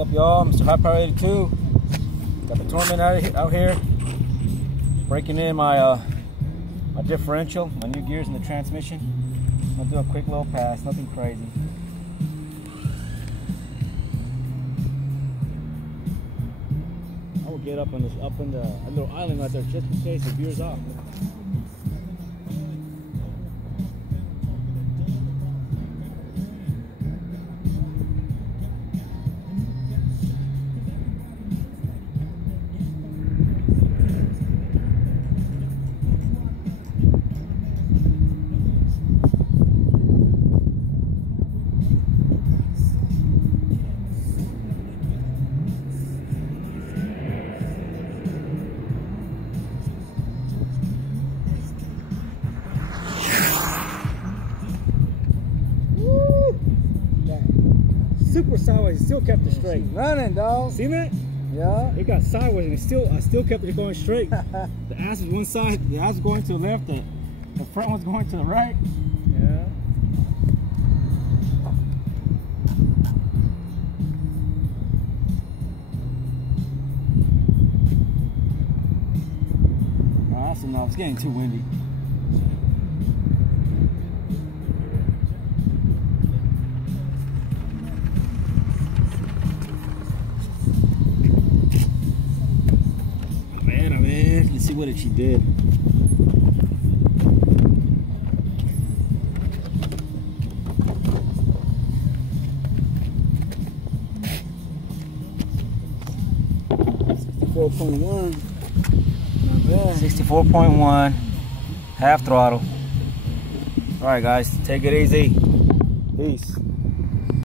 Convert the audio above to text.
What's up, y'all? Mr. High Power 82. Got the Torment out here. Breaking in my my differential, my new gears in the transmission. I'm gonna do a quick little pass, nothing crazy. I will get up on this, up in the a little island right there, just in case it veers off. Super sideways, still kept it straight. Running, dog. See that? Yeah. It got sideways and I still kept it going straight. The ass was one side, the ass was going to the left, the front one's going to the right. Yeah. Oh, that's enough. It's getting too windy. Let's see what she did. $64.1. Not bad. 64.1. Half throttle. Alright guys, take it easy. Peace.